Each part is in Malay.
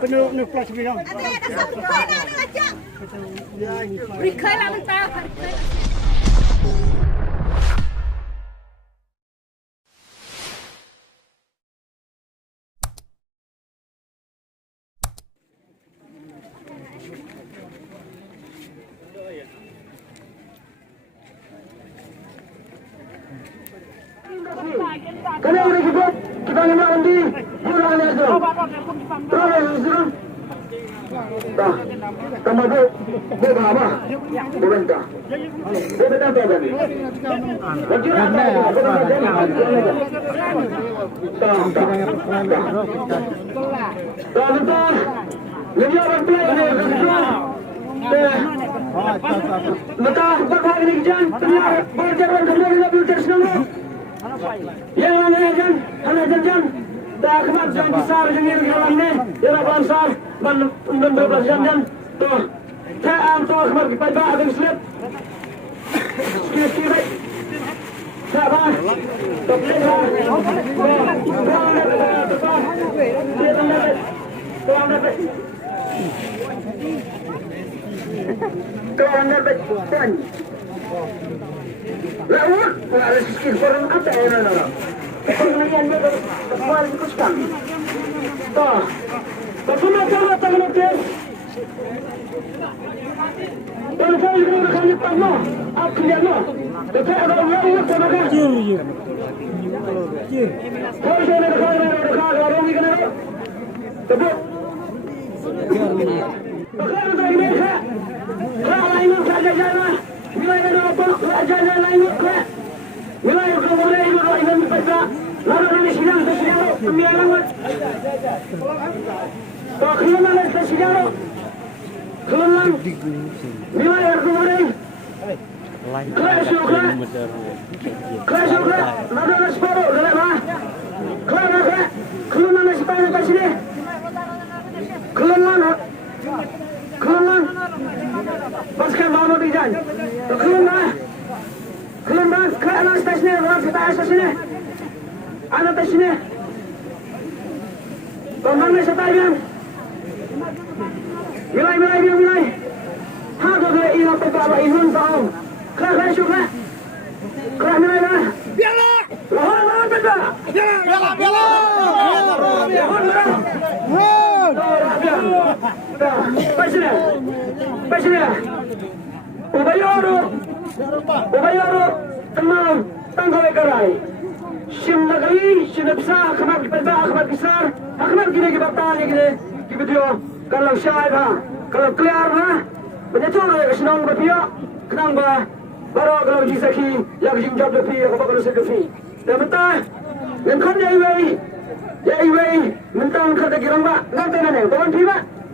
Penuh plus bilang. Ada subscribe nak ajak. Berikan lah mentah. Kalau boleh kita nak mandi, pulang aja. Terus, dah. Kamu tu, apa? Berbentak. Berbentak apa ni? Berjuang apa? Dah. Ini orang play ni, betul, berapa ini kian? Berjalan kembali ke filter senang. Yang lain hanya jangan dah kemat jangan besar jangan dalam ni jangan bangsa membelas jangan tu tak tu kemat kita ada slip sikit tak bah tapi lawan, ada sikit orang apa yang nak? Kemudian dia berkuat kuskan. Toh, bagaimana cara tangan dia? Kalau saya ingin berkali tangan, apa dia nak? Tapi ada orang yang tak nak. Kalau saya nak berkali orang ini kena. Tapi, kalau saya ini kalau lain saja jangan. Wilayah apa? Kerajaan lain ke? Wilayah kemudian itu lain mereka. Lalu ini sidang pembiaran. Tak kena lagi sidang. Kena. Wilayah kemudian. Kelas juga. Lalu separuh, kenapa? Kenapa? Kena separuh kat sini. Kena. Pasukan bawa bijan. Kelembah, ke anak stasiun, orang kita stasiun. Anak stasiun. Kemana stasiun? Wilayah. Hado ke ini apa bawa ihun tahu? Kelas juga. Kelas mana? Biala. Lawan beda. Biala. Pasnya. Ubayaro, tenang, tanggal kerai. Sim negeri, sim besar, kemat besar, kemat gini bertahan gini, video. Kalau syaidah, kalau clear lah, betul senang berpihak, kenang bah, baru kalau jisaki, yang jingkap berpihak, apa kalau sedepi. Dan betul, yang kan jai, mentang kata kiramba, nanti nane, kawan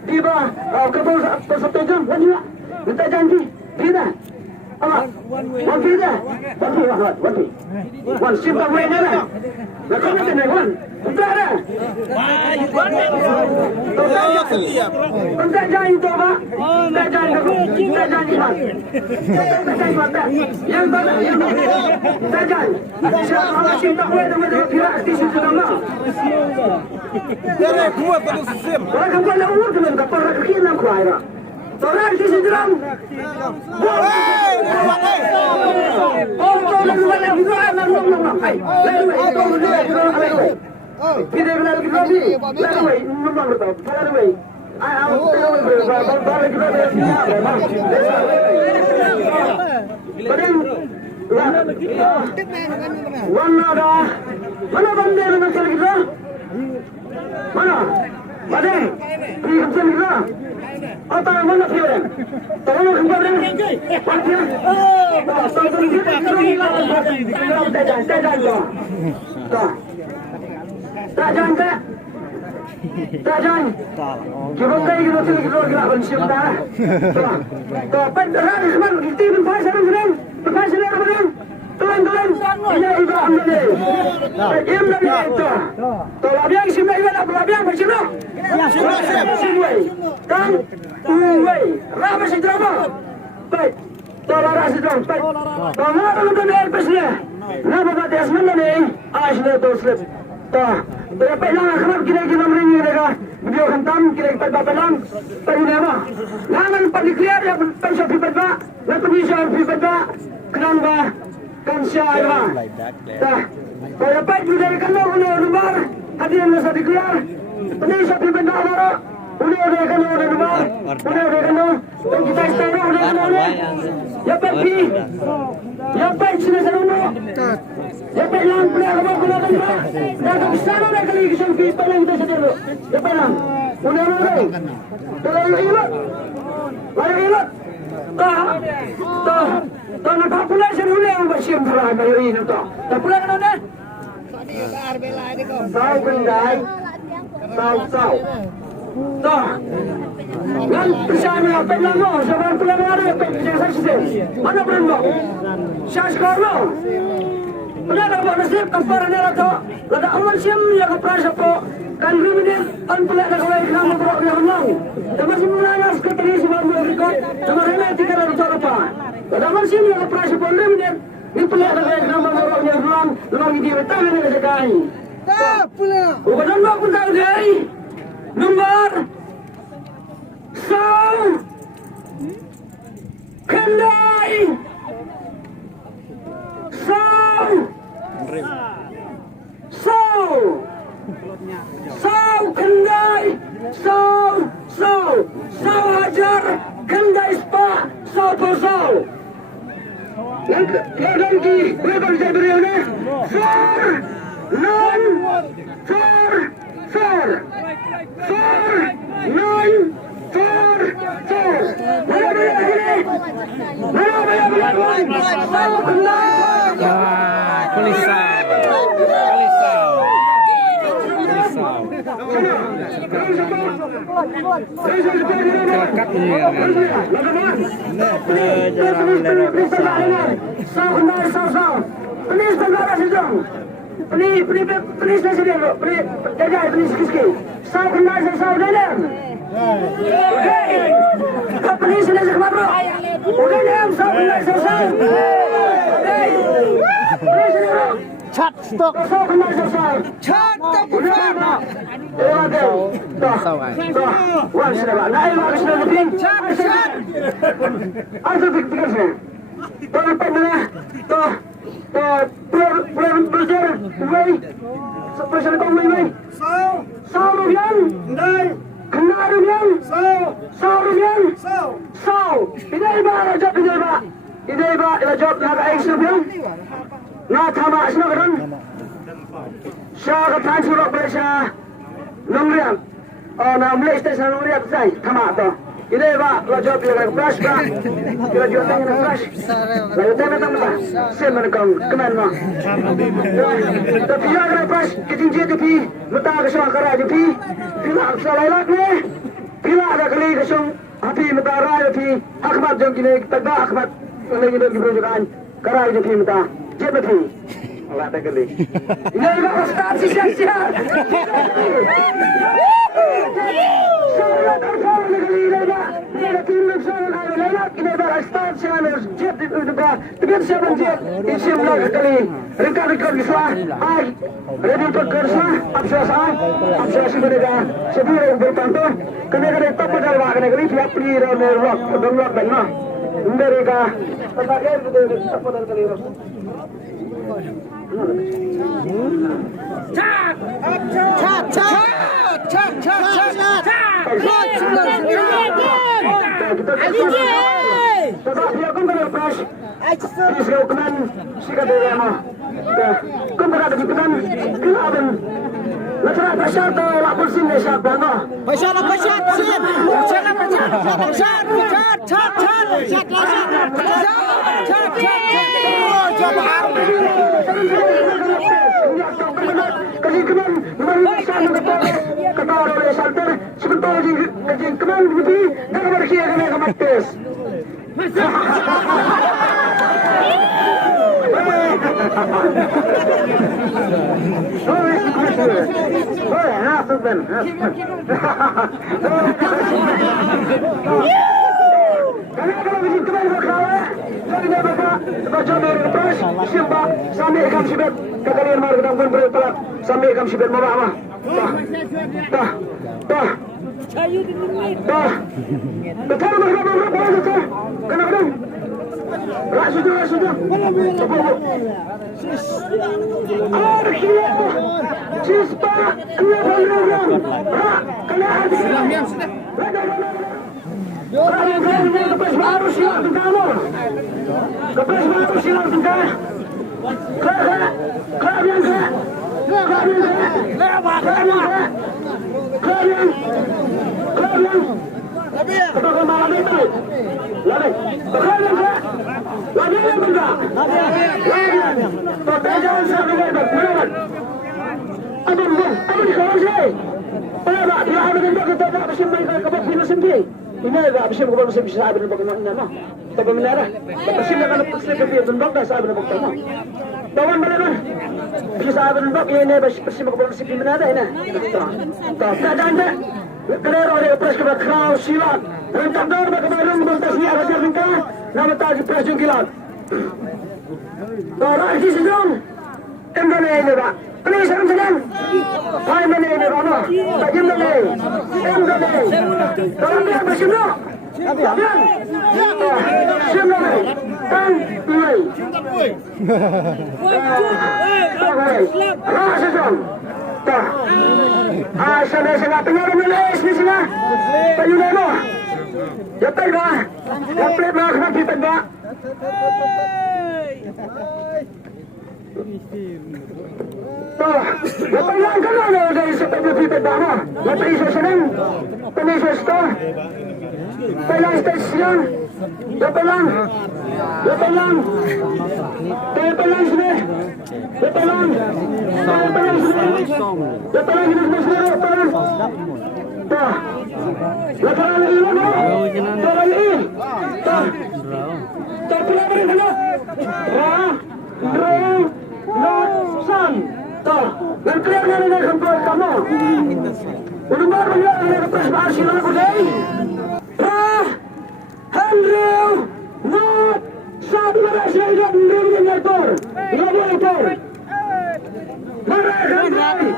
tiba, kapal satu jam, lanjut, minta janji, tidak. Apa? Wanti dah. Wan simpan wae dah. Nak kau nak naik wan. Entah dah. Entah jangan itu apa? Entah jangan aku. Entah jangan iman. Entah jangan iman. Yang mana? Entah jangan. Siapa simpan wae dengan kira di situ nama. Jangan kuat pada sistem. Orang kamu nak urut dengan kapal kaki nak kuat. Tolong di sini drum. Oh, tolong dulu lagi dulu. Hai. Kita benar kita ni. Lalu, nombor berapa? Lalu. Mana bandar dengan kita? Mana? Badai. Pergi ke kita. Apa yang mana film? Tolong kembali. Pasnya. Tolong kita. Tajan. Kita kaya kita sini kita gerak bersih dah. Kau penderang semua kita berpasang sedang. Berpasang sedang. Tuan. Ini ibu ambil. Im dari itu. Tolong yang sini ibu nak berlabiang bersih. Simway. Kan? Uway. Rama si drama. Baik. Tolong rasa drama. Baik. Tolong orang air pesnya. Nama pada asmana ni. Asli tu slip. Berapa lang akhbar kira-kira merenggak video khantam kira pagbabalang perinama. Naman pag-declare yung pensya pipagba, na komisyon pipagba, kanang ba, kansya ay ba. Kaya pa, hindi ka na uno-unubar, hadiyan na sa declare, panisya pipagba amaro, uno-uno ka na uno-unubar, uno-uno ka na, kung kita istana, uno-uno, yapay pi, yapay sinasaluno, yapay lang pula ka mo kumakan ba, nakakasano na kaligis ang pi, palang ito sa dilo, yapay lang, uno-uno, talayo ilot, layo ilot, nakapula siya huli ang basyong para mayorin ito, napula ka na na, sao pinday, sao, Gan bersama penlamu, sebab penlamu penjelasan sistem. Mana penlamu? Syasgar lo. Benar apa nasib kamparan ni lato. Lada awan siam yang keprasa po. Kan kriminal anpelak nak kawai nama berok yang menang. Tapi sebenarnya sekretari sebab berikut. Nama remeh tidak ada cara apa. Lada awan siam yang keprasa po kriminal. Anpelak nak kawai nama berok yang menang. Lagi dia bertahan dengan sekai. Tak pula. Bukan nak pun tahu dia. Nomor Sao Kendai Sao Kendai Sao Hajar Kendai Spa Sao Pasau Lagi berapa saya beri ini Four 9 Please listen dulu. Please sikit. Saya kenal saya dalam. Okay. Please listen bro. Udah dalam saya kenal saya. Okay. Please dulu. Chat stop. Saya kenal saya. Chat stop. Udah. Wah, sudah. Nah, ini sudah lebih. Chat. Ada pikir saya. Pernah. Pulang belajar, mulai spesial kau mulai. Sao rupiah, kena rupiah. Sao rupiah, sao. Ini ibarat job, ini job nak X rupiah. Nak thama asal kan? Saya kan suruh bersah nomor. Nama mulai stesen nomor saya thama tu. Ini pak, lo job yang fresh pak. Kita jual yang fresh. Lalu tanah tambah. Saya menekan kemen mah. Tapi yang fresh, ketinggi tapi mata kesong kerja tapi. Bila salah lagi ni, bila ada kali kesong api mata raya tapi. Akhmat jam kini tegak akhmat lagi lagi berujukan kerja tapi mata. Jet tapi. Allah tak kali. Ini pak start siap. Saya terfaham lagi lagi. Ini tim nasional Thailand ini adalah start challenge jet itu juga. Dengan siapa jet? Isim lagi kali. Rekan kisah. Ready to kerja. Absah mereka. Sebelum berpantu. Kena tak pada awak kena kali. Siap di rock. Download benar. Mereka. Sebagai itu tak pada kali. Dah. Betul betul. Kenapa dong? Sudah. Arkia. Cispa. Kena belum. Kena hati. Lepas baru silang tengkamu. Lepas baru silang tengkah. Kalian. Sebagai malam itu, lari, lari yang benda, tapi jangan sampai berbuat. Abang di kau sih, apa dia ada benda kita tak bisa main kebat final sendiri. Ini agak bisa kebat bisa bisa ada benda bagaimana? Tapi benar, tapi sih nak nak selesai kebat benda dah sahaja benda bagaimana. Bawan mana? Bisa ada benda ini bersih kebat bisa mana ada ini. Tak ada. Kerana orang pres kepada kerau silat, rentak dor bagaimana membentasnya raja ringka, nama tadi pres jungkilat. Orang di sedang, mana ini pak? Please sedang, mana ini mana? Tak mana? Mana? Kalau dia bersiap, siapkan, siapkan, dan mulai. Rasa sedang. Sana pengaruh menulis di sana. Payunan mo. Jatay ba? Kaplit ba? Kapitag ba? Jatay lang ka na dahil sa pagpipitag ba mo? Jatay isa siya lang. Panisos to. Pailang station. Jatay lang. Jatay lang. Jatay lang sila. Jatay lang. Jatay lang sila. Jatay lang sila. Jatay lang. Dah. Lakaran ini mana? Dah ini. Dah. Dah pulang dari sana. Not sun. Dah. Dan keluar dari kantor kamu. Udah baru lihat ada kepas bahasa lagu deh. Andrew. Not. Sabi berasa hidup di motor. Di motor. Marah kami.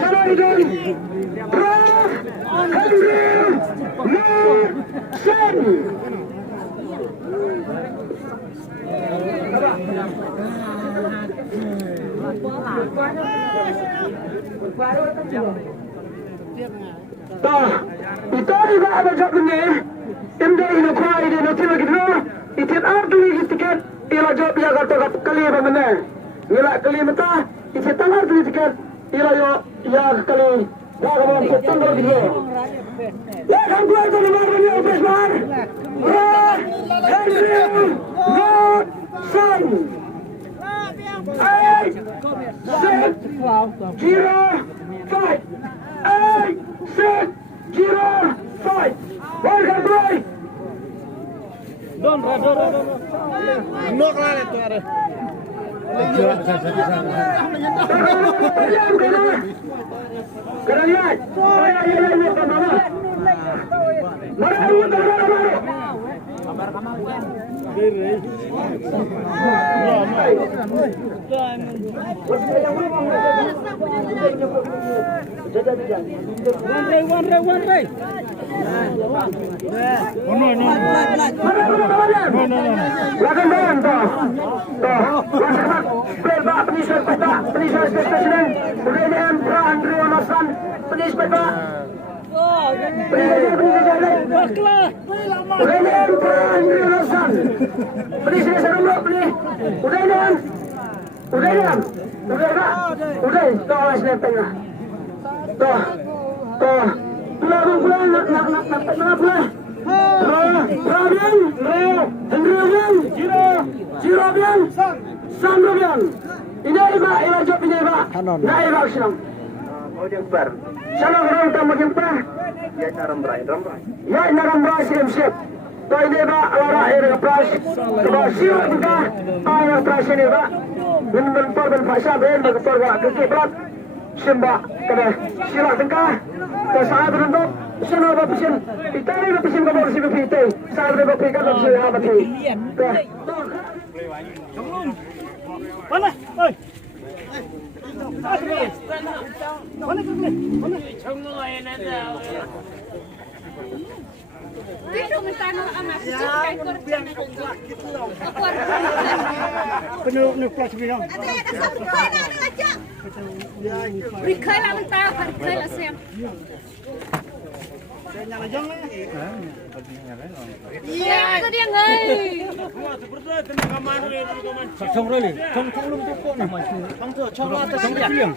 Sana hidup. Andrew. Not. Sun. Dah, itu juga ada job ini. Imda ini kuai ini nanti lagi dulu. Itu arti tiket. Ila job ya kata kali mana? Ila kali mata. Itu tangar tu tiket. Ila ya kali. Dah kamu kita lagi dulu. Ya kamu kuai tu mana ni opes bar? Andrew, not sun. 8, 6, 0, 5. 8, 6, 0, 5. Welcome boy. Don. Nok lah itu ada. Kena lihat. Ya, naramrai siap-siap. Kau ini pak, lara air pras. Kau siap juga. Air pras ini pak. Mentor dan pasca ben mentor gak kekip berat. Sembah kena silat tengkah. Kau saat berunduk. Sana berpisin. Kita ini berpisin kau bersih berpiti. Saat berpikan bersih habati. Mana? Itu mentang anak Penuh plastik bilang. Rikai lah mentang, rikai lah sem. Iya, itu dia ngai. Xong rồi, xong không luôn cho cô này mà xong rồi cho nó ta xong rồi.